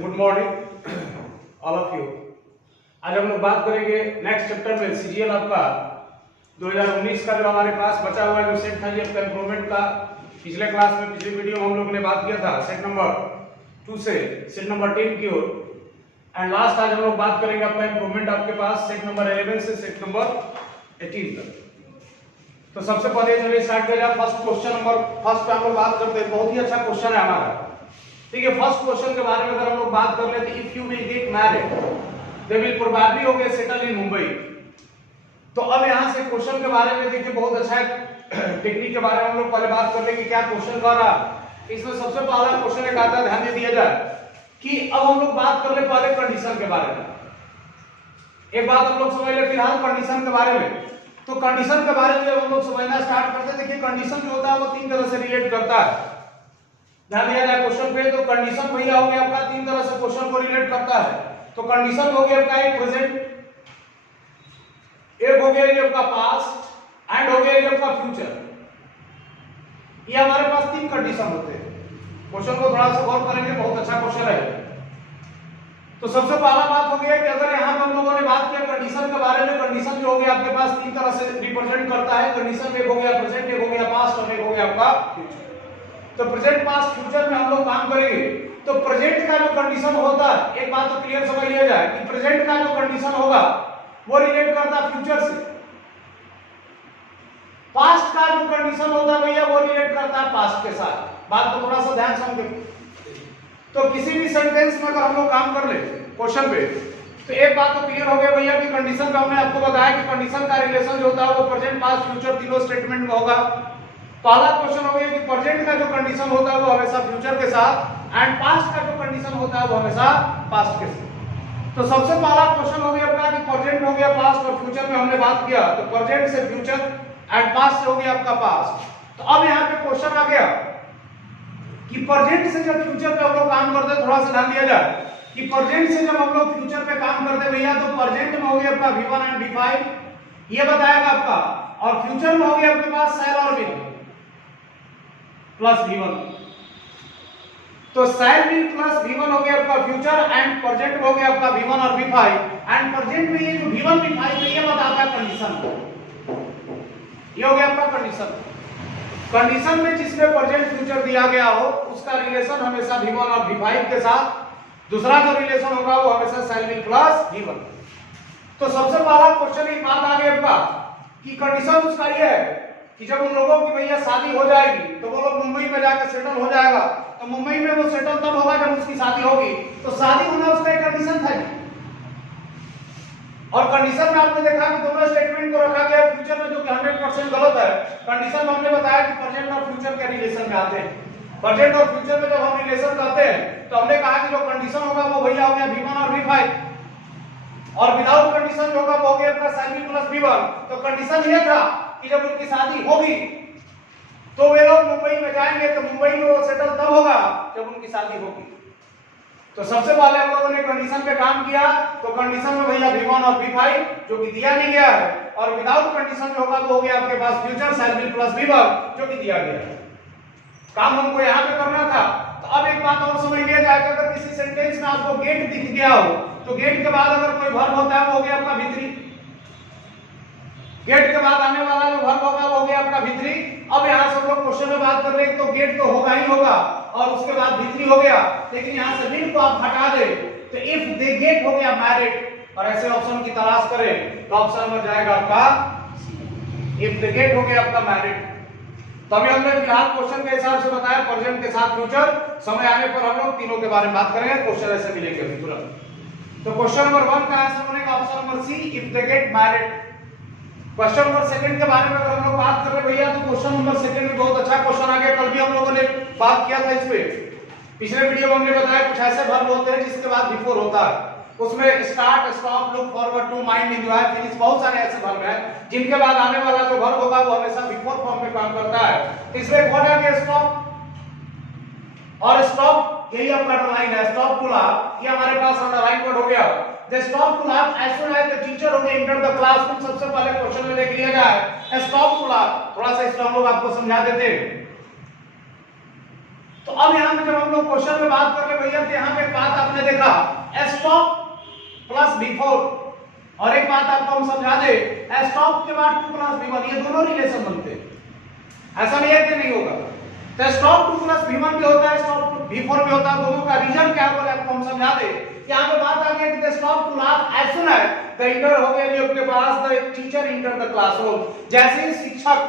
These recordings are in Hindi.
Good morning all of you. आज हम लोग बात करेंगे नेक्स्ट चैप्टर में सीजीएल आपका 2019 का जो हमारे पास बचा हुआ जो सेट था ये आपका इंप्रूवमेंट का। पिछले क्लास में पिछले वीडियो में हम लोग ने बात किया था सेट नंबर 2 से सेट नंबर 10 की ओर, एंड लास्ट आज हम लोग बात करेंगे आपका इंप्रूवमेंट आपके पास सेट नंबर 11 से सेट नंबर 18 तक। तो सबसे पहले चलिए स्टार्ट किया जाए फर्स्ट क्वेश्चन नंबर फर्स्ट पे हम लोग बात करते हैं। बहुत ही अच्छा क्वेश्चन है हमारा। ठीक है, फर्स्ट क्वेश्चन के बारे में अगर हम लोग बात कर लेते, if you will get married they will probably हो गए सेटल इन मुंबई। तो अब यहां से क्वेश्चन के बारे में देखिए, बहुत अच्छा टेक्निक के बारे में हम लोग पहले बात कर लेंगे क्या क्वेश्चन कर रहा। इसमें सबसे पहला क्वेश्चन एक आता है, ध्यान दे दिया जाए कि अब हम लोग बात कर ले पहले कंडीशन के बारे में। एक बात हम लोग समझ ले फिलहाल कंडीशन के बारे में। तो कंडीशन के बारे में जब हम लोग समझना स्टार्ट करते हैं, देखिए कंडीशन जो होता है वो तीन तरह से रिलेट करता है। ध्यान दिया जाए क्वेश्चन पे, तो कंडीशन भैया हो गया आपका तीन तरह से क्वेश्चन को रिलेट करता है। तो कंडीशन हो गया आपका एक प्रेजेंट, एक हो गया ये आपका पास्ट एंड हो गया ये आपका फ्यूचर। ये हमारे पास तीन कंडीशन होते हैं। क्वेश्चन को थोड़ा सा गौर करेंगे, बहुत अच्छा क्वेश्चन है। तो सबसे पहला बात हो गया कि अगर यहां पर हम लोगों ने बात किया कंडीशन के बारे में, कंडीशन जो हो गया आपके पास तीन तरह से रिप्रेजेंट करता है। कंडीशन एक हो गया प्रेजेंट, एक हो गया पास्ट और एक हो गया आपका फ्यूचर। तो प्रेजेंट पास्ट फ्यूचर में हम लोग काम करेंगे। तो प्रेजेंट का जो कंडीशन होता है, एक बात तो क्लियर समझ लिया जाए कि प्रेजेंट का जो कंडीशन होगा वो रिलेट करता है फ्यूचर से। पास्ट का जो कंडीशन होता है भैया वो रिलेट करता है पास्ट के साथ। बात को थोड़ा सा ध्यान समझो। तो किसी भी सेंटेंस में अगर हम लोग काम कर ले क्वेश्चन पे, तो एक बात तो क्लियर हो गया भैया कि कंडीशन का हमने आपको बताया कि कंडीशन का रिलेशन जो होता है वो प्रेजेंट पास्ट फ्यूचर तीनों स्टेटमेंट में होगा। पहला क्वेश्चन हो गया कि प्रेजेंट का जो कंडीशन होता है वो हमेशा फ्यूचर के साथ एंड पास्ट का जो कंडीशन होता है वो हमेशा पास्ट के साथ। तो सबसे पहला क्वेश्चन हो गया आपका कि प्रेजेंट हो गया पास्ट और फ्यूचर में हमने बात किया, तो प्रेजेंट से फ्यूचर एंड पास्ट से हो गया आपका पास्ट। तो अब यहाँ पे क्वेश्चन आ गया कि प्रेजेंट से जब फ्यूचर पे हम लोग काम करते हैं, थोड़ा सा ध्यान दिया जाए कि प्रेजेंट से जब हम लोग फ्यूचर पे काम करते हैं भैया, तो प्रेजेंट में हो गया आपका V1 एंड V5 ये बताएगा आपका, और फ्यूचर में हो गया आपके पास शैल और विल प्लस V1। तो शैल विल प्लस V1 हो गया आपका फ्यूचर एंड प्रेजेंट हो गया आपका V1 और V5 एंड प्रेजेंट में ये जो V1 V5 में ये बताता है कंडीशन। ये हो गया आपका कंडीशन। कंडीशन में जिसमें प्रेजेंट फ्यूचर दिया गया हो उसका रिलेशन हमेशा V1 और V5 के साथ, दूसरा जो रिलेशन होगा वो हमेशा शैल विल प्लस V1। तो सबसे पहला क्वेश्चन की बात आ गई आपका कि कंडीशन उसका ये है कि जब उन लोगों की भैया शादी हो जाएगी तो वो लोग मुंबई में जाकर सेटल हो जाएगा। तो मुंबई में वो सेटल तब होगा जब उसकी शादी होगी। तो शादी होना उसका एक कंडीशन था। और कंडीशन में आपने देखा कि दोनों स्टेटमेंट को रखा गया फ्यूचर में, जो कि 100% गलत है। कंडीशन में हमने बताया कि प्रेजेंट और फ्यूचर के रिलेशन में आते हैं। प्रेजेंट और फ्यूचर में जब हम रिलेशन करते हैं तो हमने कहा कि जो कंडीशन होगा वो भैया हो गया V1 और V5 और विदाउट कंडीशन जो होगा वो हो गया आपका शैल विल प्लस V1। तो कंडीशन ये था कि जब उनकी शादी होगी तो वे लोग मुंबई में जाएंगे, तो मुंबई में वो सेटल तब होगा जब उनकी शादी होगी। तो सबसे पहले हम लोगों ने कंडीशन पे काम किया। तो कंडीशन में भैया V1 और V5 जो कि दिया नहीं गया है, और विदाउट कंडीशन जो होगा वो हो गया आपके पास future shall will plus V1 जो कि दिया गया है। काम हमको यहाँ पे करना था। तो अब एक बात और समझ लिया जाए कि अगर किसी सेंटेंस में आपको गेट दिख गया हो, तो गेट के बाद अगर कोई वर्ब होता है वो हो गया आपका V3। गेट के बाद आने वाला जो वर्ब होगा वो हो गया आपका V3। अब यहां से हम लोग क्वेश्चन में बात कर रहे, तो गेट तो होगा ही होगा और उसके बाद V3 हो गया, लेकिन यहां से विल को आप हटा दे तो इफ दे गेट हो गया मैरिड। और ऐसे ऑप्शन की तलाश करें तो ऑप्शन में जाएगा आपका इफ दे गेट हो गया आपका मैरिड। तभी हमने फिलहाल क्वेश्चन के हिसाब से बताया प्रेजेंट के साथ फ्यूचर। समय आने पर हम लोग तीनों के बारे में बात करेंगे, क्वेश्चन ऐसे मिलेंगे तुरंत। तो क्वेश्चन नंबर 1 का आंसर बनेगा option number C, if they get married. Question number 2 के बारे में अगर हम लोग बात कर रहे भैया, तो क्वेश्चन नंबर 2 में बहुत अच्छा क्वेश्चन आ गया। कल भी हम लोगों ने बात किया था इस पे। पिछले वीडियो में हमने बताया कुछ ऐसे वर्ब होते हैं जिसके बाद बिफोर होता है। उसमें start, stop, look forward to, mind, enjoy, finish, बहुत सारे ऐसे वर्ब हैं जिनके बाद आने वाला जो वर्ब होगा वो हमेशा बिफोर फॉर्म में काम करता है। इसमें एक वर्ड आ गया स्टॉप, और स्टॉप यही आपका अंडरलाइन है। स्टॉप टू लाफ ये हमारे पास अंडरलाइन वर्ड हो गया। They stop to laugh as soon as the teacher entered the classroom। सबसे पहले क्वेश्चन में देख लिया जाए स्टॉप टू लाफ। थोड़ा सा इसको हम लोग आपको समझा देते हैं। तो अब यहाँ पे जब हम लोग क्वेश्चन में बात कर ले भैया, तो यहाँ पे एक बात आपने देखा स्टॉप प्लस बिफोर, और एक बात आपको हम समझा दे, स्टॉप के बाद 2 प्लस v1, ये दोनों रिलेशन बनते हैं। ऐसा नहीं है कि नहीं होगा। तो स्टॉप 2 प्लस v1 भी होता है, स्टॉप v4 भी होता है। दोनों का रीजन क्या बोले आपको हम समझा दे। यहाँ पे बात आ गई कि stop to laugh as soon as the enter हो गया जो आपके पास the teacher enter the classroom. जैसे ही शिक्षक,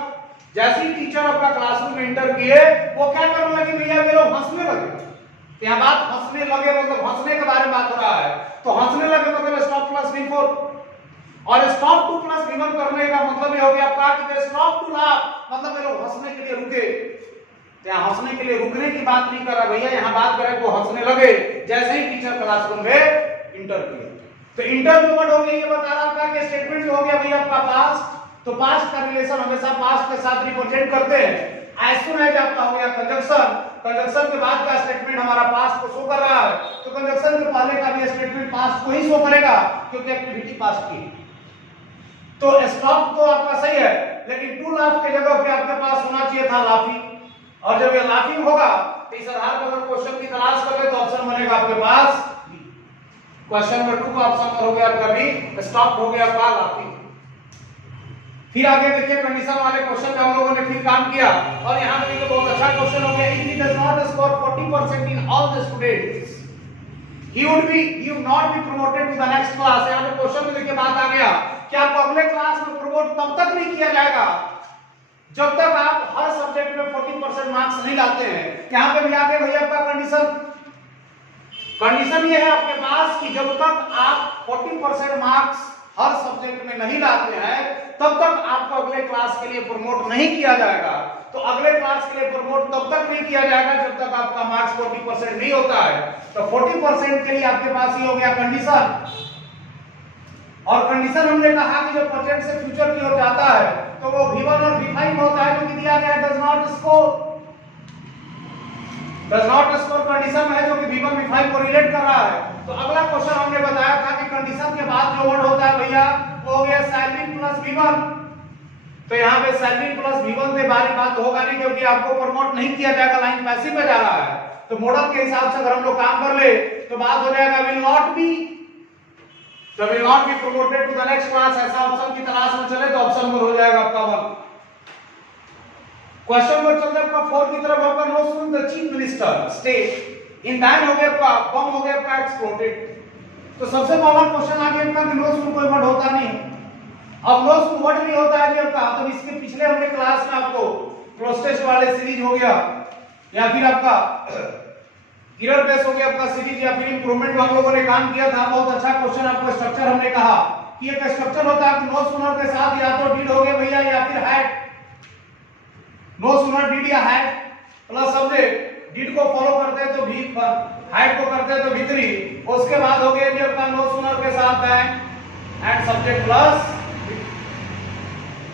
जैसे ही टीचर अपना क्लासरूम में इंटर किए, वो क्या करने लगे भैया, ये लोग हंसने लगे। यहाँ बात हंसने लगे मतलब हंसने के बारे में बात हो रहा है। तो हंसने लगे मतलब स्टॉप प्लस v4, और स्टॉप 2 प्लस v1 करने का मतलब ये हो गया आपका कि स्टॉप टू लाफ, मतलब ये लोग हंसने के लिए रुके। यहाँ हंसने के लिए रुकने की बात नहीं कर रहा भैया, यहाँ बात कर रहे वो हंसने लगे जैसे ही टीचर क्लासरूम में इंटर किया। तो इंटर जो वर्ड हो गया, ये बता रहा था कि स्टेटमेंट जो हो गया भैया आपका पास्ट। तो पास्ट का रिलेशन हमेशा पास्ट के साथ रिप्रेजेंट करते हैं। एज सून एज आपका हो गया कंजंक्शन, कंजंक्शन के बाद का स्टेटमेंट हमारा पास्ट को शो कर रहा है। तो कंजंक्शन के पहले का भी स्टेटमेंट पास्ट को ही शो करेगा क्योंकि एक्टिविटी पास्ट की। तो स्टॉप तो आपका सही है, लेकिन टू लाफ के जगह पे आपके पास होना चाहिए था लाफिंग। और जब ये लाफिंग होगा तो इस आधार पर अगर क्वेश्चन की तलाश करें तो ऑप्शन बनेगा आपके पास क्वेश्चन नंबर 2 का ऑप्शन हो गया आपका बी, स्टॉप हो गया आपका लाफिंग। फिर आगे देखिए कंडीशन वाले क्वेश्चन पे हम लोगों ने फिर काम किया, और यहां पे देखिए बहुत अच्छा क्वेश्चन हो गया। If he does not score 40% in all the students, he would not be promoted to the next class। यहां पे क्वेश्चन में देखिए बात आ गया कि आपको अगले क्लास में प्रमोट तब तक नहीं किया जाएगा जब तक आप हर सब्जेक्ट में 40% मार्क्स नहीं लाते हैं। यहां पे भी आगे भैया आपका कंडीशन ये है आपके पास कि जब तक आप 40% मार्क्स हर सब्जेक्ट में नहीं लाते हैं तब तक आपको अगले क्लास के लिए प्रमोट नहीं किया जाएगा। तो अगले क्लास के लिए प्रमोट तब तक नहीं किया जाएगा जब तक आपका मार्क्स 40% नहीं होता है। तो 40% के लिए आपके पास ये हो गया कंडीशन। और कंडीशन हमने कहा कि जब प्रेजेंट से फ्यूचर की ओर जाता है तो वो v1 और v5 होता है, जो कि दिया गया does not score. Does not score condition है जो कि v1 v5 को रिलेट कर रहा है। तो अगला क्वेश्चन हमने बताया था कि कंडीशन के बाद जो वर्ड होता है भैया वो हो गया सैलरी प्लस v1। तो यहाँ पे सैलरी प्लस v1 से बारी बात होगा नहीं क्योंकि आपको प्रमोट नहीं किया जाएगा, लाइन पैसिव में जा रहा है। तो मॉडल के हिसाब से अगर हम लोग काम कर ले तो बात हो जाएगा विल नॉट बी, तो will not be promoted to the next class. ऐसा ऑप्शन की तलाश में चले तो ऑप्शन नंबर हो जाएगा आपका 1। क्वेश्चन नंबर चलते आपका 4 की तरफ। आपका नो सुन the chief minister state in then हो गया आपका बम हो गया आपका एक्सप्लोडेड। तो सबसे पहला क्वेश्चन आ गया आपका नो सुन कोई वर्ड होता नहीं। अब नो सुन वर्ड नहीं होता है आपका, तो इसके पिछले हमने क्लास में आपको प्रोस्टेस वाले सीरीज हो गया या फिर आपका एरर बेस हो गया आपका सीरीज या फिर इंप्रूवमेंट हम लोगों ने काम किया था। बहुत अच्छा क्वेश्चन। आपको स्ट्रक्चर हमने कहा कि एक स्ट्रक्चर होता है नो सुनर के साथ या तो डिड हो गया भैया या फिर हैड। नो सुनर डिड या हैड प्लस सब्जेक्ट, डिड को फॉलो करते हैं तो भी, हैड को करते हैं तो भीतरी। उसके बाद हो गया जी आपका नो सुनर के साथ and subject plus.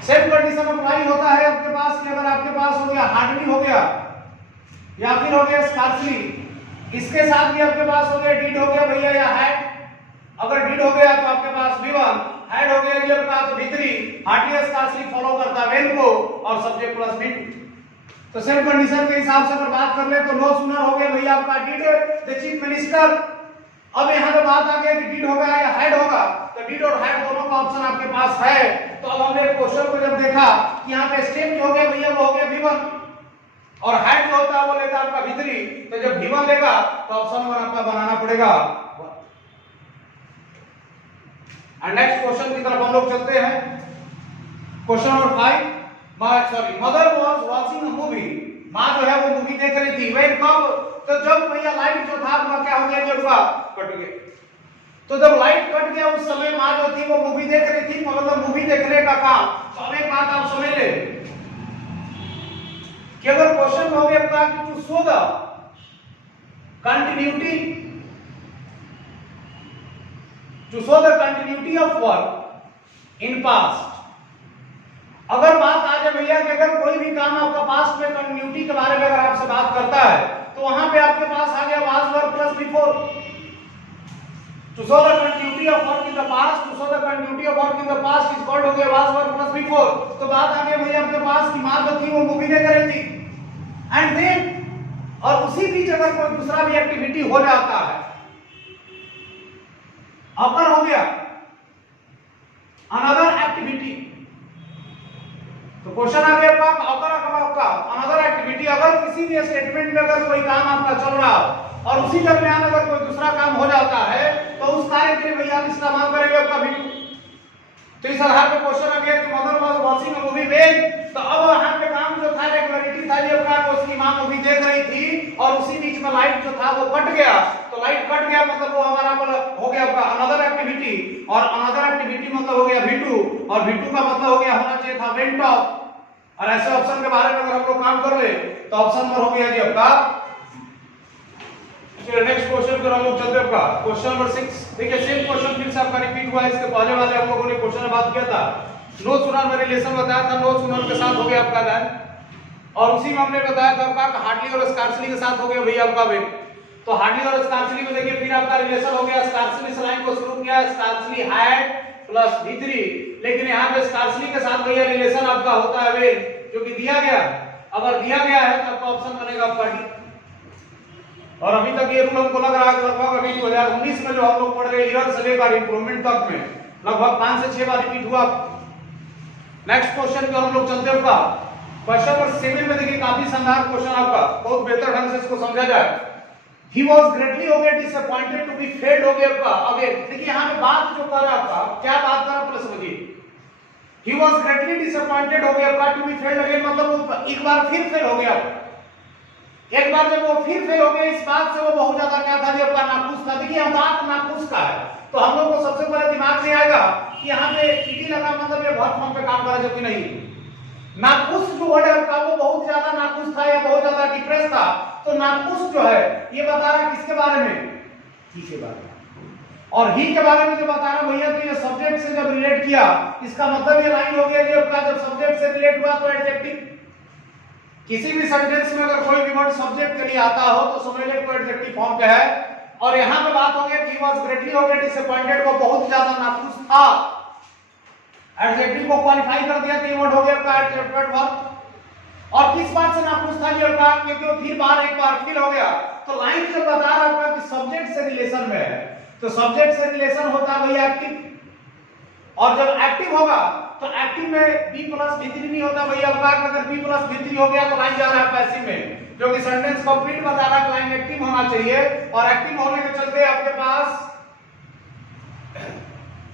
Same condition apply होता है आपके पास कि अगर आपके पास हो गया हार्डली हो गया या फिर हो गया स्कार्सली, इसके साथ भी आपके पास हो गया डिड हो गया भैया या हैड। अगर डिड हो गया तो आपके पास v1, हैड हो गया जी आपका तो भीतरी, हार्डली स्कार्सली फॉलो करता है वेन को और सब्जेक्ट प्लस डिड। तो सेम कंडीशन के हिसाब से अगर बात कर ले तो नो सुनर हो गया भैया आपका डिड द चीफ मिनिस्टर। अब यहाँ पे बात आ गया कि डिड होगा या हैड होगा, तो डिड और हैड दोनों का ऑप्शन आपके पास है। तो अब हमने क्वेश्चन को जब देखा कि यहाँ पे स्टेप जो हो गया भैया वो हो गया v1 और हैड जो होता है वो लेता है आपका भीतरी। तो जब v1 लेगा तो ऑप्शन नंबर आपका बनाना पड़ेगा। एंड नेक्स्ट क्वेश्चन की तरफ हम लोग चलते हैं। Question number 5। Mother was watching a movie. मां जो है वो मूवी देख रही थी। वेन कब, तो जब भैया लाइट जो था वो क्या हो गया जब कट गया। तो जब लाइट कट गया उस समय मां जो थी वो मूवी देख रही थी, मतलब मूवी देखने का काम। तो अब एक बात आप समझ ले कि अगर क्वेश्चन हो गया आपका कि to show the continuity of work in past. अगर बात आ जाए भैया कि अगर कोई भी काम आपका पास्ट में कंटिन्यूटी के बारे में अगर आपसे बात करता है तो वहां पे आपके पास आ गया was verb plus before. To show the continuity of work in the past, to show the continuity of work in the past is called हो गया वाज वर्ब प्लस बिफोर। तो बात आ गई भैया आपके पास कि मां जो थी वो मूवी देख रही थी एंड देन और उसी बीच अगर कोई दूसरा भी एक्टिविटी हो जाता है, अपर हो गया अनदर एक्टिविटी, तो क्वेश्चन आ गया आपका अनदर एक्टिविटी, अगर किसी भी स्टेटमेंट में अगर कोई काम आपका चल रहा हो और उसी दरमियान अगर कोई दूसरा काम हो जाता है तो उस कार्य के लिए भैया आप इस्तेमाल करेंगे आपका भी। तो इस आधार पर क्वेश्चन आ गया कि mother was washing a movie well, तो अब यहाँ पे काम जो था रेगुलरिटी था ये आपका उसकी मां मूवी देख रही थी और उसी बीच में लाइट जो था वो कट गया, तो लाइट कट गया मतलब वो हमारा हो गया आपका अनदर एक्टिविटी, और अनदर एक्टिविटी मतलब हो गया V2, और V2 का मतलब हो गया होना चाहिए था वेंट ऑफ। और ऐसे ऑप्शन के बारे में अगर हम लोग काम कर ले तो ऑप्शन नंबर हो गया जी आपका। चलिए नेक्स्ट क्वेश्चन पर हम लोग चलते हैं आपका क्वेश्चन नंबर 6। देखिए सेम क्वेश्चन फिर से आपका रिपीट हुआ है, इसके पहले वाले हम लोगों ने क्वेश्चन में बात किया था, नो सुनर में रिलेशन बताया था, नो सुनर के साथ हो गया आपका दैन, और उसी में हमने बताया था आपका हार्डली और स्कार्सली के साथ हो गया भैया आपका वेन। तो हार्डली और स्कार्सली में देखिए फिर आपका रिलेशन हो गया, स्कार्सली इस लाइन को शुरू किया, स्कार्सली हैड प्लस V3, लेकिन यहाँ पे स्कार्सली के साथ भैया रिलेशन आपका होता है वेन, जो कि दिया गया, अगर दिया गया है तो आपका ऑप्शन बनेगा आपका डी। और अभी तक ये रूल हमको लग रहा है लगभग अभी 2019 में जो हम लोग पढ़ रहे ईयर से लेकर इंप्रूवमेंट तक में लगभग 5 से 6 बार रिपीट हुआ। नेक्स्ट क्वेश्चन पर हम लोग चलते हैं आपका क्वेश्चन नंबर 7 में देखिए काफी शानदार क्वेश्चन आपका, बहुत बेहतर ढंग से इसको समझा जाए। He was greatly हो गया disappointed to be failed हो गया आपका। अगे देखिए यहाँ पे बात जो कर रहा आपका क्या बात कर रहा प्लस समझिए, He was greatly disappointed हो गया आपका to be failed again, मतलब वो एक बार फिर फेल हो गया। एक बार जब वो फिर फेल हो गया इस बात से वो बहुत ज्यादा क्या था जी आपका नाखुश था। देखिए हम बात नाखुश का है तो हम लोग को सबसे पहले दिमाग में आएगा कि यहाँ पे ईडी लगा मतलब ये वर्ब फॉर्म पे काम कर रहा है, जबकि नहीं, नाखुश जो वर्ड है आपका वो बहुत ज्यादा नाखुश था या बहुत ज्यादा डिप्रेस था। तो नाखुश जो है ये बता रहा है किसके बारे में, ही के बारे में, और ही के बारे में जो बता रहा भैया तो ये सब्जेक्ट से जब रिलेट किया इसका मतलब ये लाइन हो गया कि आपका जब सब्जेक्ट से रिलेट हुआ तो एडजेक्टिव, किसी भी सेंटेंस में अगर कोई भी वर्ड सब्जेक्ट के लिए आता हो तो समझ ले कोई एडजेक्टिव फॉर्म पे है। और यहाँ पे बात हो गया कि वाज ग्रेटली हो गया डिसअपॉइंटेड, को बहुत ज्यादा नाखुश था, एडजेक्टिव को क्वालिफाई कर दिया कि वर्ड हो गया आपका एडजेक्टिव वर्ब। और किस बात से नाखुश था ये आपका, क्योंकि वो फिर बार एक बार फिर हो गया। तो लाइन जब बता रहा होगा कि सब्जेक्ट से रिलेशन में है तो सब्जेक्ट से रिलेशन होता है भैया एक्टिव, और जब एक्टिव होगा तो एक्टिव में B प्लस V3 नहीं होता भैया आपका। अगर B प्लस V3 हो गया तो लाइन जा रहा है पैसिव में, जो कि सेंटेंस कंप्लीट बता रहा है लाइन एक्टिव होना चाहिए, और एक्टिव होने के चलते आपके पास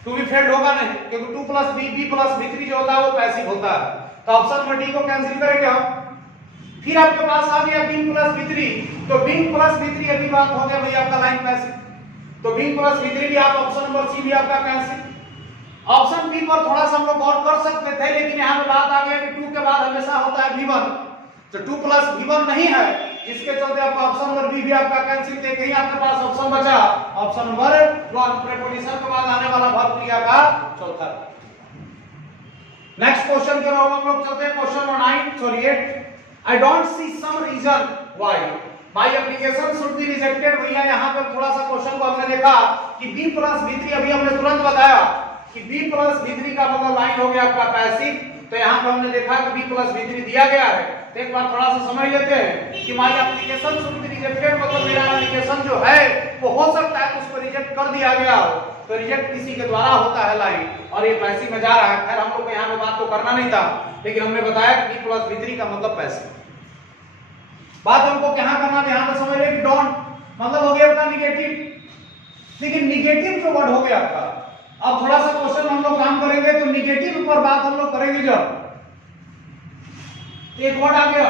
टू बी फेल्ड होगा नहीं, क्योंकि 2 प्लस B प्लस V3 जो होता है वो पैसिव होता है। तो ऑप्शन में डी को कैंसिल करेंगे हम। फिर आपके पास आ गया B प्लस V3, तो B प्लस V3 अभी बात हो गया भैया आपका लाइन पैसिव, तो B प्लस V3 भी आप ऑप्शन नंबर सी भी आपका कैंसिल। ऑप्शन बी पर थोड़ा सा हम लोग और कर सकते थे, लेकिन यहाँ पे बात आ गया कि 2 के बाद हमेशा होता है V1, तो 2 प्लस V1 नहीं है, जिसके चलते आपका ऑप्शन नंबर बी भी आपका कैंसिल थे। कहीं आपके पास ऑप्शन बचा ऑप्शन नंबर 1, प्रीपोजिशन के बाद आने वाला वर्ब क्रिया का चौथा। नेक्स्ट क्वेश्चन के हम लोग चलते हैं question number 9 sorry 8। I don't see some reason why my application should be rejected. भैया यहाँ पे थोड़ा सा क्वेश्चन को हमने देखा कि B प्लस V3 अभी हमने तुरंत बताया कि B प्लस V3 का मतलब लाइन हो गया आपका पैसिव, तो यहाँ पे हमने देखा कि B प्लस V3 दिया गया है। तो एक बार थोड़ा सा समझ लेते हैं कि my application should be rejected मतलब मेरा एप्लीकेशन जो है वो हो सकता है उसको रिजेक्ट कर दिया गया हो, तो रिजेक्ट किसी के द्वारा होता है लाइन, और ये पैसिव में जा रहा है। खैर हम लोग को यहाँ पे बात तो करना नहीं था, लेकिन हमने बताया कि B प्लस V3 का मतलब पैसिव। बात हमको क्या करना है, यहाँ पे समझ ले कि डोंट मतलब हो गया आपका निगेटिव, लेकिन निगेटिव जो वर्ड हो गया आपका, अब थोड़ा सा क्वेश्चन हम लोग काम करेंगे तो निगेटिव पर बात हम लोग करेंगे। जब एक वर्ड आ गया,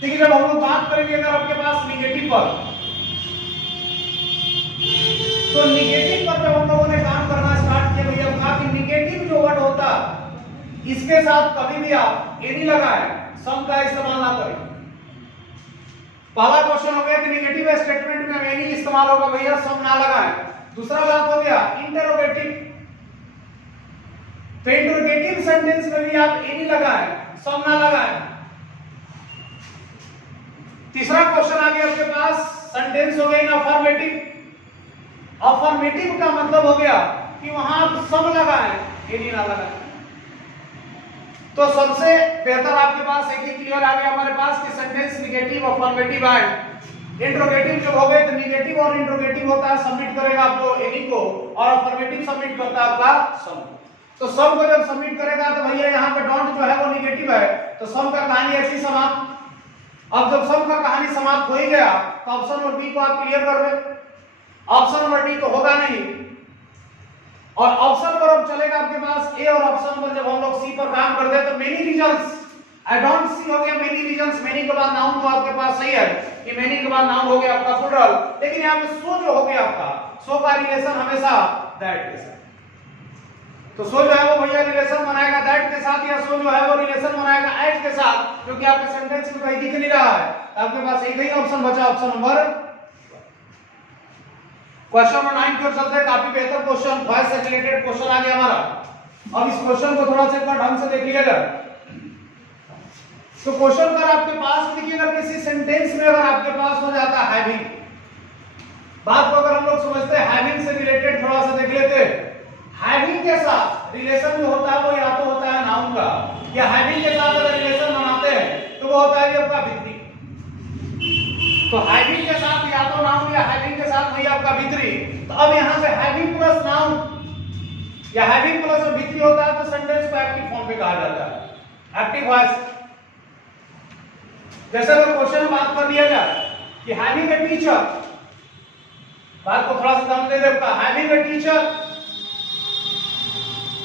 देखिए जब हम लोग बात करेंगे अगर आपके पास निगेटिव पर, तो निगेटिव पर जब हम लोगों ने काम करना स्टार्ट किया भैया कहा कि निगेटिव जो वर्ड होता इसके साथ कभी भी आप एनी लगाएं, सम का इस्तेमाल ना करें। पहला क्वेश्चन हो गया कि निगेटिव स्टेटमेंट में एनी इस्तेमाल होगा भैया, सम ना लगाएं। दूसरा बात हो गया इंटरोगेटिव, तो इंटरोगेटिव सेंटेंस में भी आप एनी लगाएं, सम ना लगाएं। तीसरा क्वेश्चन आ गया आपके पास सेंटेंस हो गया इन अफर्मेटिव। अफर्मेटिव का मतलब हो गया कि वहां आप सम लगाएं, एनी ना लगाएं। तो सबसे बेहतर आपके पास एक ही क्लियर आ गया हमारे पास कि sentence negative affirmative and interrogative जब हो गए तो निगेटिव और इंट्रोगेटिव होता है सबमिट करेगा आपको एनी को और अफर्मेटिव सबमिट करता है आपका सम। तो सम को जब सबमिट करेगा तो भैया यहाँ पे डोंट जो है वो निगेटिव है तो सम का कहानी ऐसी समाप्त। अब जब सम का कहानी समाप्त हो ही गया तो ऑप्शन नंबर बी को आप क्लियर कर दे। ऑप्शन नंबर डी तो होगा नहीं और ऑप्शन पर अब चलेगा आपके पास ए और ऑप्शन पर जब हम लोग सी पर काम करते हैं तो मेनी रीजंस आई डोंट सी हो गया मेनी रीजंस मेनी के बाद नाउन तो आपके पास सही है कि मेनी के बाद नाउन हो गया आपका प्लूरल लेकिन यहां पे सो जो हो गया आपका सो का रिलेशन हमेशा दैट के साथ। तो सो जो है वो भैया रिलेशन बनाएगा दैट के साथ या सो जो है वो रिलेशन बनाएगा एट के साथ क्योंकि आपके सेंटेंस में कहीं दिख नहीं रहा है। आपके पास एक ही ऑप्शन बचा ऑप्शन नंबर क्वेश्चन नंबर 9 की ओर चलते हैं। काफी बेहतर क्वेश्चन वॉइस से रिलेटेड क्वेश्चन आ गया हमारा। अब इस क्वेश्चन को थोड़ा सा एक बार ढंग से देख लीजिएगा। तो क्वेश्चन पर आपके पास देखिए अगर किसी सेंटेंस में अगर आपके पास हो जाता है हैविंग बात को अगर हम लोग समझते हैं हैविंग से रिलेटेड थोड़ा सा देख लेते हैं। हैविंग के साथ रिलेशन जो होता है वो या तो होता है नाउन का या हैविंग के साथ अगर रिलेशन बनाते हैं तो वो होता है आपका भित्री। तो हैविंग के साथ या तो नाउन या हैविंग के साथ वही आपका भित्री। तो अब यहाँ पे हैविंग प्लस नाउन या हैविंग प्लस भित्री होता है तो सेंटेंस को एक्टिव फॉर्म पे कहा जाता है एक्टिव वॉइस। जैसे अगर क्वेश्चन में बात कर लिया जाए कि हैविंग ए टीचर बात को थोड़ा सा दम दे देता हैविंग ए टीचर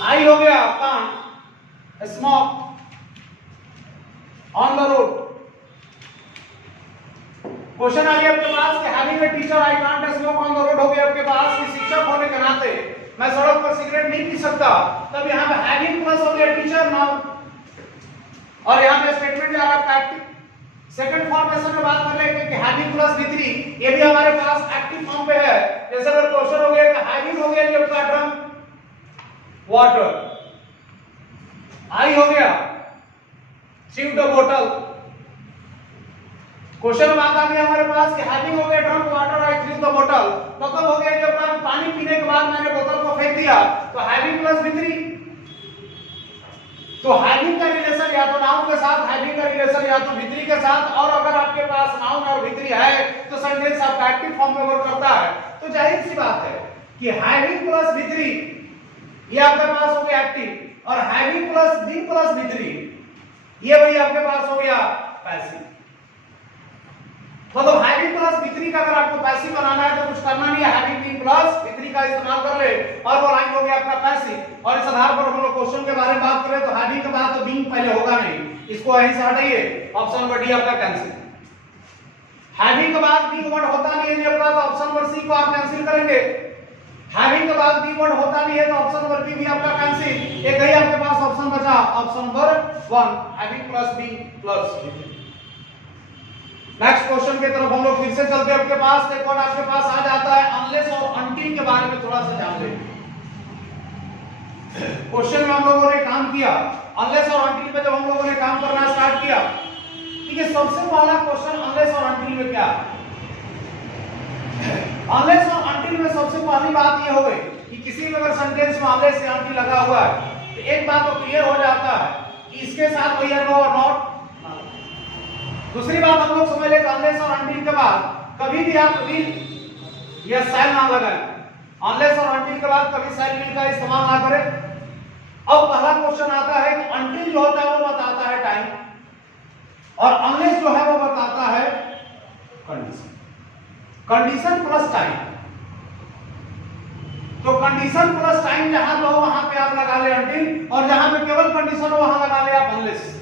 आई हो गया can't smoke on the road. Question आ गया आपके पास कि having a teacher I can't smoke on the road हो गया आपके पास कि शिक्षक होने के नाते मैं सड़क पर सिगरेट नहीं पी सकता। तब यहाँ पे हैविंग प्लस हो गया टीचर नाउन और यहाँ पे स्टेटमेंट जा रहा है एक्टिव। सेकंड फॉर्मेशन में बात कर ले कि हैविंग प्लस भित्री ये भी हमारे पास एक्टिव फॉर्म पे है। जैसे अगर क्वेश्चन हो गया कि हैविंग हो गया जब का ड्रंक वाटर आई हो गया चिव द बोतल। क्वेश्चन बात आ गया हमारे पास कि हैविंग हो गया drunk water I through the बोतल मतलब हो गया जब पानी पीने के बाद मैंने बोतल को फेंक दिया तो हैविंग प्लस भित्री। तो हैविंग का रिलेशन या तो नाउन के साथ हैविंग का रिलेशन या तो भित्री के साथ और अगर आपके पास नाउन और भित्री है तो सेंटेंस आपका एक्टिव फॉर्म में वर्क करता है। तो जाहिर सी बात है कि हैविंग प्लस भित्री ये आपके पास हो गया एक्टिव और हैविंग प्लस बी प्लस भित्री ये वही आपके पास हो गया पैसिव। मतलब हैविंग प्लस भित्री का अगर आपको पैसिव बनाना है तो कुछ करना नहीं है हैविंग बी प्लस भित्री का इस्तेमाल कर ले और वो लाइन हो गया आपका पैसिव। और इस आधार पर हम लोग क्वेश्चन के बारे में बात करें तो हैविंग के बाद तो बीइंग पहले होगा नहीं इसको यहीं से हटाइए ऑप्शन नंबर डी आपका कैंसिल। हैविंग के बाद बी वर्ड होता नहीं है जब तो ऑप्शन नंबर सी को आप कैंसिल करेंगे। हैविंग के बाद बी वर्ड होता नहीं है तो ऑप्शन नंबर बी भी आपका कैंसिल। एक ही आपके पास ऑप्शन बचा option number 1 having plus B plus भित्री। नेक्स्ट क्वेश्चन की तरफ हम लोग फिर से चलते हैं। आपके पास एक वर्ड आपके पास आ जाता है अनलेस और अनटिल के बारे में थोड़ा सा जान लें। क्वेश्चन में हम लोगों ने काम किया अनलेस और अनटिल पे जब हम लोगों ने काम करना स्टार्ट किया ठीक है। सबसे पहला क्वेश्चन अनलेस और अनटिल में क्या है। अनलेस और अनटिल में सबसे पहली बात ये हो गई कि किसी भी अगर सेंटेंस में अनलेस या अनटिल लगा हुआ है तो एक बात तो क्लियर हो जाता है कि इसके साथ भैया नो और नॉट। दूसरी बात हम लोग समझ ले अनलेस और अनटिल के बाद कभी भी आप विल या शैल ना लगाएं। अनलेस और अनटिल के बाद कभी शैल विल का इस्तेमाल ना करें। अब पहला क्वेश्चन आता है कि अनटिल जो होता है वो बताता है टाइम और अनलेस जो है वो बताता है कंडीशन। कंडीशन प्लस टाइम तो कंडीशन प्लस टाइम जहां पे हो वहां पे आप लगा ले अनटिल और जहां पे केवल कंडीशन हो वहां लगा ले आप अनलेस।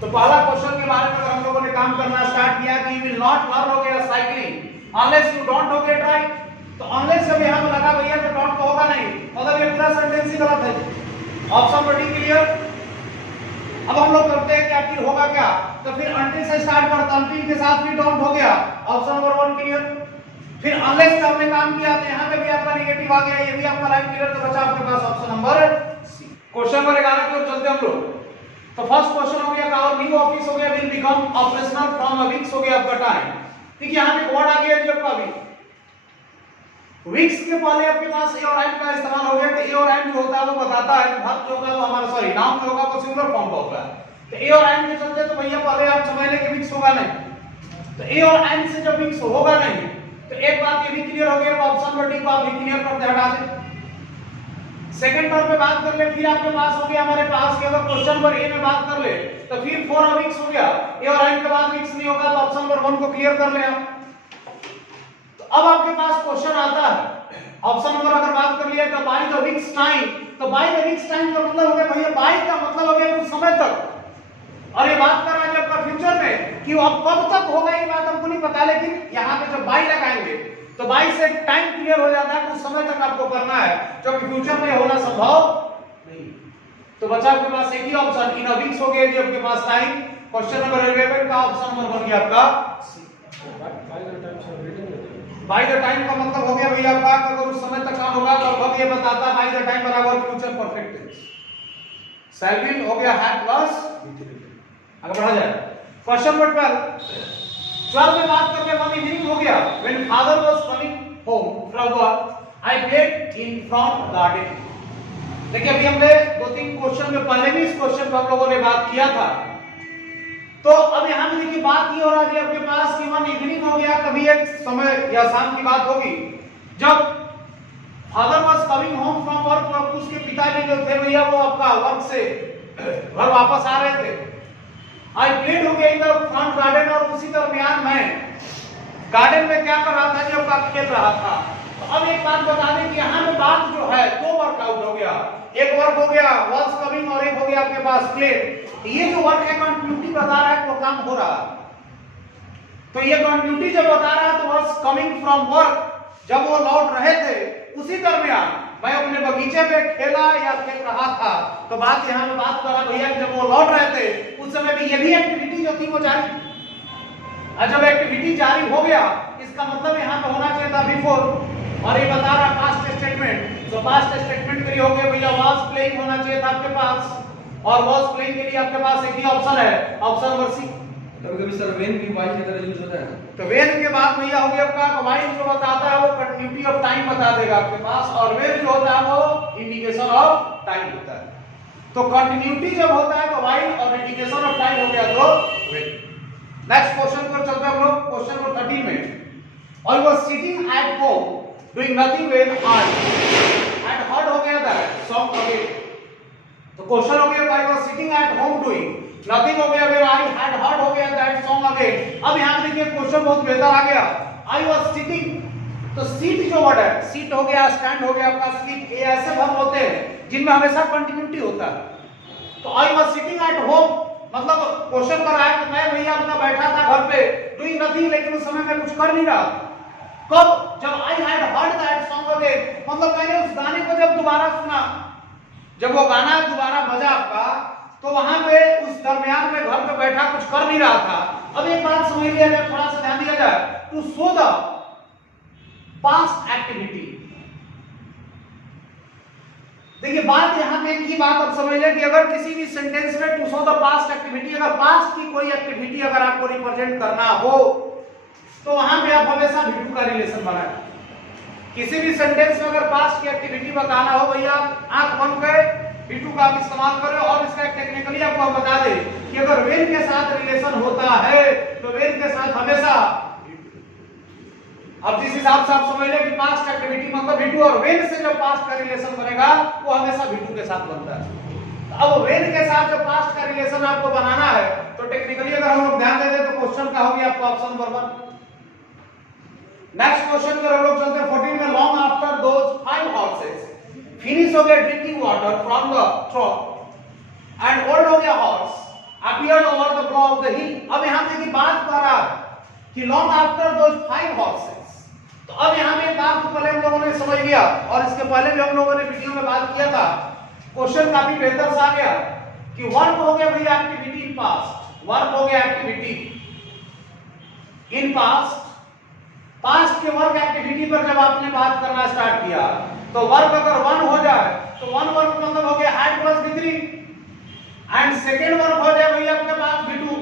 तो पहला क्वेश्चन के बारे में हम लोगों ने काम करना स्टार्ट किया कि यू विल नॉट लर्न हो गया साइकिलिंग अनलेस यू डोंट हो गया ट्राई। तो अनलेस जब यहां पे लगा भैया तो डोंट तो होगा नहीं मतलब ये पूरा सेंटेंस ही गलत है। Option number D clear. अब हम लोग करते हैं कि आखिर होगा क्या तो फिर अनटिल से स्टार्ट करते अनटिल के साथ भी डोंट हो गया ऑप्शन नंबर 1 क्लियर। फिर अनलेस का हमने काम किया तो यहां पे भी आपका नेगेटिव आ गया ये भी आपका लाइन क्लियर। तो बचा आपके पास option number C. Question number 11 की ओर चलते हम लोग। तो फर्स्ट क्वेश्चन हो गया और न्यू ऑफिस हो गया will become operational from a weeks हो गया आपका टाइम। ठीक है यहां पे वर्ड आ गया जब का भी वीक्स के पहले आपके पास ए और एंड का इस्तेमाल हो गया। तो ए और एंड जो होता है वो बताता है वर्ब जो होगा वो हमारा सॉरी नाउन जो होगा वो सिंगुलर फॉर्म का होता है। तो ए और एंड के चलते तो भैया पहले आप समझ लें कि वीक्स होगा नहीं। तो ए और एंड से जब वीक्स होगा नहीं तो एक बात ये भी क्लियर हो गया, ऑप्शन नंबर डी को आप भी क्लियर कर दे, हटा दें। सेकंड टर्म पे बात कर ले, फिर आपके पास हो गया हमारे पास कि अगर क्वेश्चन नंबर ए में बात कर ले तो फिर 4 वीक्स हो गया, ए और एंड के बाद वीक्स नहीं होगा तो ऑप्शन नंबर 1 को क्लियर कर ले आप। तो अब आपके पास क्वेश्चन आता है ऑप्शन नंबर अगर बात कर लिया तो बाय द वीक्स टाइम, तो बाय द वीक्स टाइम का मतलब हो गया भैया बाय का मतलब हो गया कुछ समय तक, और ये बात कर रहा है आपका फ्यूचर में कि अब कब तक होगा ये बात हमको नहीं पता, लेकिन यहाँ पे जब बाय लगाएंगे तो बाई से टाइम क्लियर हो जाता है, कुछ समय तक आपको करना है जो कि फ्यूचर में होना संभव नहीं। तो बचा आपके पास एक ही ऑप्शन इन वीक्स हो गया जी आपके पास टाइम। क्वेश्चन नंबर 11 का ऑप्शन नंबर बन गया आपका बाय द टाइम का मतलब हो गया भैया आपका अगर उस समय तक काम होगा लगभग ये बताता है बाय द टाइम बराबर future perfect tense. Shall will हो गया हैड प्लस आगे बढ़ा जाए। क्वेश्चन नंबर 12 में बात करके वन इवनिंग हो गया when father was coming home from work I played in front garden। देखिए अभी हमने 2-3 क्वेश्चन में पहले भी इस क्वेश्चन पर हम लोगों ने बात किया था। तो अब यहाँ पे देखिए बात ये हो रहा है आपके पास कि वन इवनिंग हो गया, कभी एक समय या शाम की बात होगी जब father was coming home from work, तो उसके पिताजी जो थे भैया वो आपका वर्क से घर वापस आ रहे थे। I played हो गया इन द फ्रंट गार्डन, और उसी दरमियान मैं गार्डन में क्या कर रहा था जब का खेल रहा था। तो अब एक बात बता दें कि यहाँ पे बात जो है दो वर्क आउट हो गया, एक वर्क हो गया वाज कमिंग और एक हो गया आपके पास प्लेड। ये जो वर्क है कंटिन्यूटी बता रहा है वो काम हो रहा है। तो ये कंटिन्यूटी जब बता रहा है तो वाज कमिंग फ्रॉम वर्क, जब वो लौट रहे थे उसी दरमियान मैं अपने बगीचे में खेला या खेल रहा था। तो बात यहाँ पे बात कर रहा भैया जब वो लौट रहे थे उस समय भी ये भी एक्टिविटी जो थी वो जारी थी, और जब एक्टिविटी जारी हो गया इसका मतलब यहाँ पे होना चाहिए था बिफोर, और ये बता रहा पास्ट स्टेटमेंट। तो पास्ट स्टेटमेंट के लिए हो गया भैया वाज प्लेइंग होना चाहिए था आपके पास, और वाज प्लेइंग के लिए आपके पास एक ही ऑप्शन है ऑप्शन नंबर सी। कभी-कभी सर व्हेन भी वाइल की तरह यूज होता है। तो व्हेन के बाद भैया हो गया आपका वाइल जो बताता है वो कंटिन्यूटी ऑफ टाइम बता देगा आपके पास, और व्हेन जो होता है वो इंडिकेशन ऑफ टाइम होता है। तो कंटिन्यूटी जब होता है तो वाइल और इंडिकेशन ऑफ टाइम हो गया तो व्हेन। नेक्स्ट क्वेश्चन पर चलते हैं हम लोग क्वेश्चन नंबर 13 में। I was sitting at home doing nothing when I and heard हो गया दैट सॉन्ग अगेन। तो क्वेश्चन हो गया I was sitting at home doing nothing हो गया, फिर आई हैड हर्ड हो गया दैट सॉन्ग अगेन। अब यहां पे देखिए क्वेश्चन बहुत बेहतर आ गया। आई वाज सिटिंग, तो सीट जो वर्ड है सीट हो गया स्टैंड हो गया आपका स्लीप, ये ऐसे वर्ब होते हैं जिनमें हमेशा कंटिन्यूटी होता है। तो I was sitting at home मतलब क्वेश्चन कर रहा है कि मैं भैया अपना बैठा था घर पे डूइंग नथिंग, लेकिन उस समय मैं कुछ कर नहीं रहा। कब? जब I had heard that song again, मतलब मैंने उस गाने को जब दोबारा सुना, जब वो गाना दोबारा बजा आपका, तो वहां पे उस दरमियान में घर पे बैठा कुछ कर नहीं रहा था। अब एक बात समझ लिया जाए, थोड़ा सा ध्यान दिया जाए, to show the past activity. देखिए बात यहां पे एक ही बात आप समझ लें कि अगर किसी भी सेंटेंस में to show the past activity, अगर पास्ट की कोई एक्टिविटी अगर आपको रिप्रेजेंट करना हो तो वहां पे आप हमेशा भी का रिलेशन बनाएं। किसी भी सेंटेंस में अगर पास्ट की एक्टिविटी बताना हो भैया आंख बंद कर V2 का आप इस्तेमाल करें, और इसका टेक्निकली आपको हम बता दें कि अगर वेन के साथ रिलेशन होता है तो वेन के साथ हमेशा अब जिस हिसाब से आप समझ लें कि पास्ट एक्टिविटी मतलब V2, और वेन से जब पास्ट का रिलेशन बनेगा वो हमेशा V2 के साथ बनता है। अब वेन के साथ जब पास्ट का रिलेशन आपको बनाना है तो टेक्निकली अगर हम लोग ध्यान दें तो क्वेश्चन का हो गया आपका ऑप्शन नंबर 1। नेक्स्ट क्वेश्चन पर हम लोग चलते हैं 14 में। Long after those 5 horses finish हो गया drinking water from the track and old हो गया horse appeared over the bro of the हिल। अब यहां पे की बात कर रहा है कि लॉन्ग आफ्टर दोज 5 हॉर्सेस। तो अब यहां पे बात को पहले हम लोगों ने समझ लिया, और इसके पहले भी हम लोगों ने वीडियो में बात किया था। क्वेश्चन काफी बेहतर सा आ गया कि वर्ब हो गया भैया एक्टिविटी इन पास्ट, वर्ब हो गया एक्टिविटी इन पास्ट। पास्ट के वर्क एक्टिविटी पर जब आपने बात करना स्टार्ट किया तो वर्क अगर 1 हो जाए तो 1 वर्क मतलब हो गया had plus V3, and second work हो जाए भैया आपके पास V2।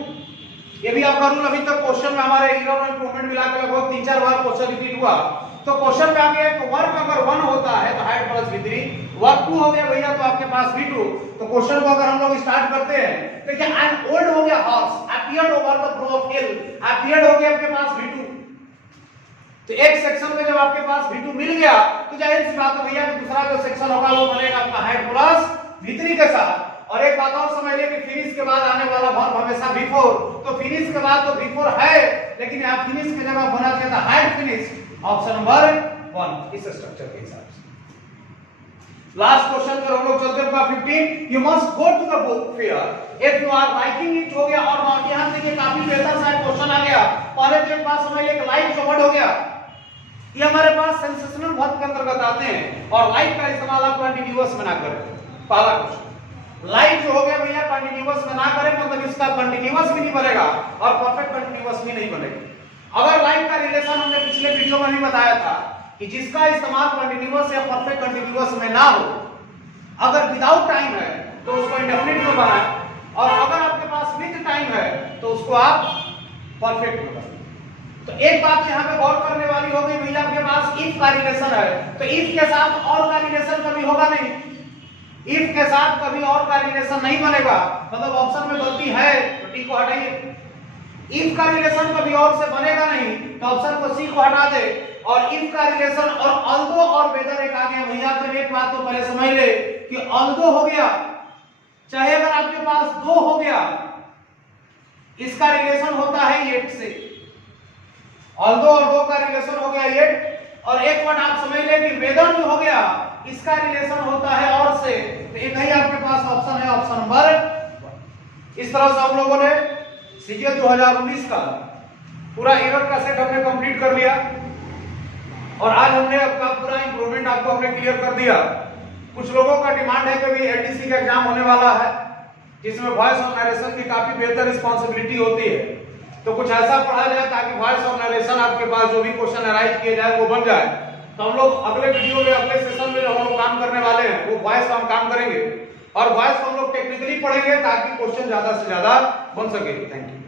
ये भी आपका रूल अभी तक क्वेश्चन में हमारे इरर और इंप्रूवमेंट मिला के लगभग 3-4 बार क्वेश्चन रिपीट हुआ तो क्वेश्चन में आ गया कि वर्क अगर 1 होता है तो हाइट प्लस v3, वर्क 2 हो गया भैया तो आपके पास v2। तो क्वेश्चन को अगर हम लोग स्टार्ट करते हैं तो क्या एन ओल्ड हो गया horse appeared over the bro of hill, appeared हो गया आपके पास v2। तो एक सेक्शन में जब आपके पास v2 मिल गया तो जाहिर सी बात है भैया कि दूसरा जो सेक्शन होगा वो बनेगा आपका हाइट प्लस v3 के साथ। और एक बात और समझ लिए कि फिनिश के बाद आने वाला वर्ब हमेशा v4, तो फिनिश के बाद तो v4 है लेकिन यहां फिनिश की जगह होना चाहिए था हाइट फिनिश, ऑप्शन नंबर 1 इस स्ट्रक्चर के हिसाब से। लास्ट क्वेश्चन पर हम लोग चलते हैं 15, you must go to the book fair if you are liking it हो गया और नॉट। यहां देखिए काफी बेहतर सा क्वेश्चन आ गया। पहले तो एक बात समझ लिए कि लाइक जो वर्ड हो गया ये हमारे पास सेंसेशनल वर्ब के अंतर्गत आते हैं और लाइक का इस्तेमाल आप कंटीन्यूअस में ना करें। पहला क्वेश्चन लाइक जो हो गया भैया कंटीन्यूअस में ना करें, मतलब इसका कंटीन्यूअस भी नहीं बनेगा और परफेक्ट कंटीन्यूअस भी नहीं बनेगा। अगर लाइक का रिलेशन हमने पिछले वीडियो में भी बताया था कि जिसका इस्तेमाल कंटीन्यूअस या परफेक्ट कंटीन्यूअस में ना हो, अगर विदाउट टाइम है तो उसको इंडेफिनिट में बनाएं और अगर आपके पास विद टाइम है तो उसको आप परफेक्ट में बनाएं। तो एक बात यहां पे गौर करने वाली होगी भैया आपके पास इफ का रिलेशन है तो इफ के साथ और का रिलेशन कभी होगा नहीं, इफ के साथ कभी और का रिलेशन नहीं बनेगा, मतलब ऑप्शन में गलती है तो टी को हटाइए। इफ का रिलेशन कभी और से बनेगा नहीं तो ऑप्शन को सी को हटा दे और इफ का रिलेशन और ऑल्दो और वेदर एक आ गया भैया। तो एक बात तो पहले समझ ले कि ऑल्दो हो गया चाहे अगर आपके पास 2 हो गया इसका रिलेशन होता है येट से, ऑल्दो और 2 का रिलेशन हो गया येट। और एक वर्ड आप समझ ले कि वेदर जो हो गया इसका रिलेशन होता है और से, तो एक ही आपके पास ऑप्शन है ऑप्शन नंबर। इस तरह से हम लोगों ने सीजीएल 2019 का पूरा एरर का सेट हमने कंप्लीट कर लिया और आज हमने आपका पूरा इंप्रूवमेंट आपको हमने क्लियर कर दिया। कुछ लोगों का डिमांड है कि भी एलडीसी का एग्जाम होने वाला है जिसमें वॉइस और नरेशन की काफी बेहतर रिस्पांसिबिलिटी होती है, तो कुछ ऐसा पढ़ा जाए ताकि वॉइस और नरेशन आपके पास जो भी क्वेश्चन अराइज किए जाए वो बन जाए। तो हम लोग अगले वीडियो में अगले सेशन में हम लोग काम करने वाले हैं वो वॉइस का हम काम करेंगे और वॉइस को हम लोग टेक्निकली पढ़ेंगे ताकि क्वेश्चन ज्यादा से ज्यादा बन सके। Thank you.